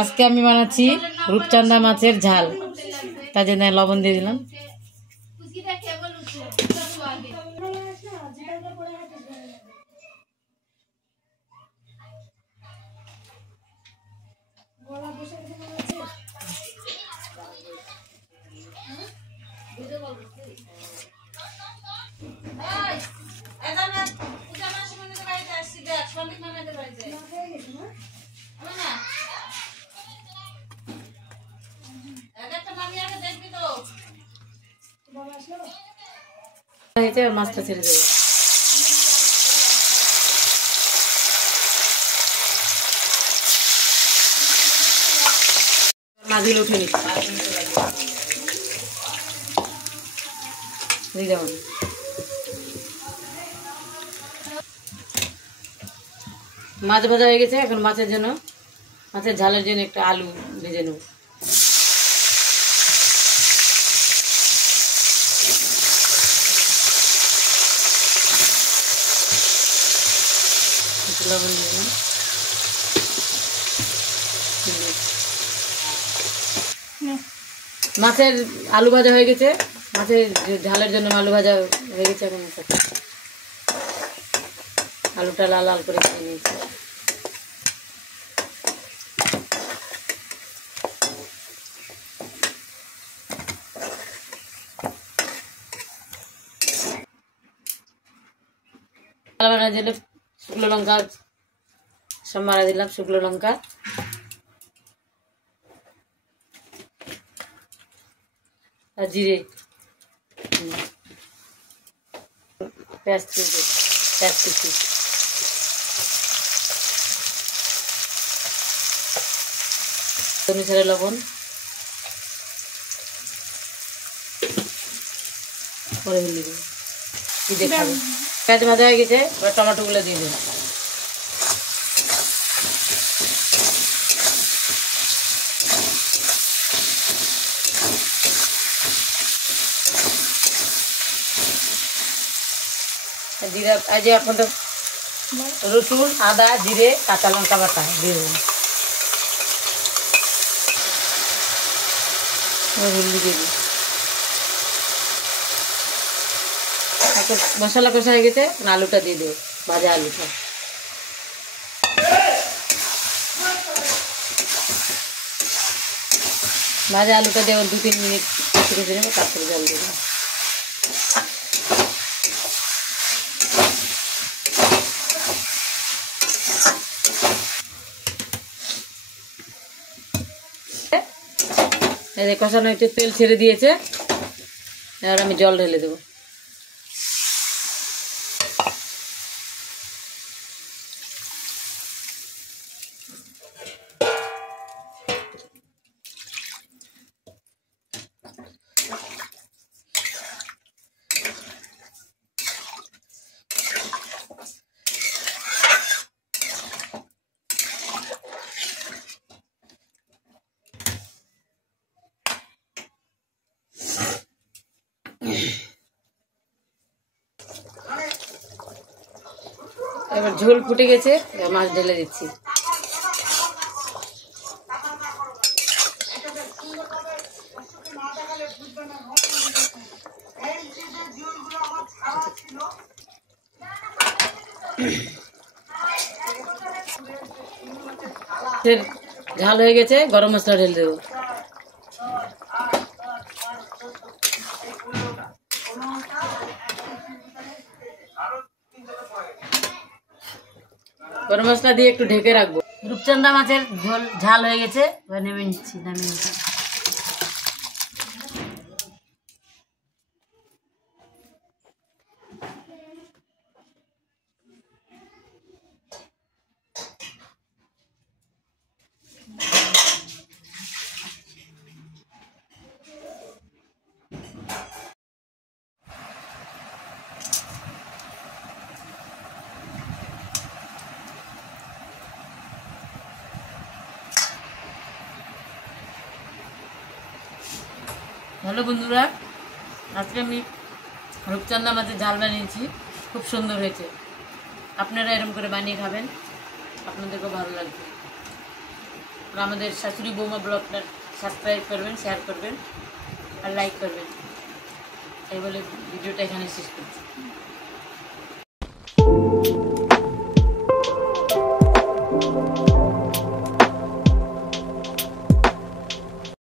আজকে আমি বানাচ্ছি রূপচাঁদা মাছের ঝাল, তার জন্য লবণ দিয়ে দিলাম। মাছটা ছেড়ে দেবো। মাছগুলো উঠে নিচ্ছি। মাছ ভাজা হয়ে গেছে, এখন মাছের ঝালের জন্য একটা আলু ভেজে নেব। লবণ দিলাম। মাছের আলু ভাজা হয়ে গেছে, মাছের ঝালের জন্য আলু ভাজা হয়ে গেছে। এখন আলুটা লাল লাল করে খেয়ে নিয়েছি। শুকনো লঙ্কা সব মারা দিলাম, শুকনো লঙ্কা আর জিরে, পেঁয়াজ কুচি, অনুসারে লবণ, পরে হলুদ দিয়ে খাবো। পেঁয়াজ ভাজা হয়ে গেছে, এবার টমেটোগুলো দিয়ে দেবো। জিরা আজ এখন তো রসুন, আদা, জিরে, কাঁচা লঙ্কা বাটা দিয়ে দেবো। হলুদ দিয়ে দিই। মশলা কষা হয়ে গেছে, আলুটা দিয়ে দেবো, ভাজা আলুটা। ভাজা আলুটা দিয়ে 2-3 মিনিট কষে নেবো, তারপরে জল দেবো। কষানো একটু তেল ছেড়ে দিয়েছে, এবার আমি জল ঢেলে দেবো। এবার ঝোল ফুটে গেছে, মাছ ঢেলে দিচ্ছি। ঝাল হয়ে গেছে, গরম মশলা ঢেলে দেবো। গরম মশলা দিয়ে একটু ঢেকে রাখবো। রূপচাঁদা মাছের ঝাল হয়ে গেছে, এবার নামিয়ে নিচ্ছি। হ্যালো বন্ধুরা, আজকে আমি রূপচাঁদা মাছের ঝাল বানিয়েছি, খুব সুন্দর হয়েছে। আপনারা এরকম করে বানিয়ে খাবেন, আপনাদেরকেও ভালো লাগবে। আর আমাদের শাশুড়ি বৌমা ব্লগটা সাবস্ক্রাইব করবেন, শেয়ার করবেন আর লাইক করবেন। এই বলে ভিডিওটা এখানে শেষ করছি।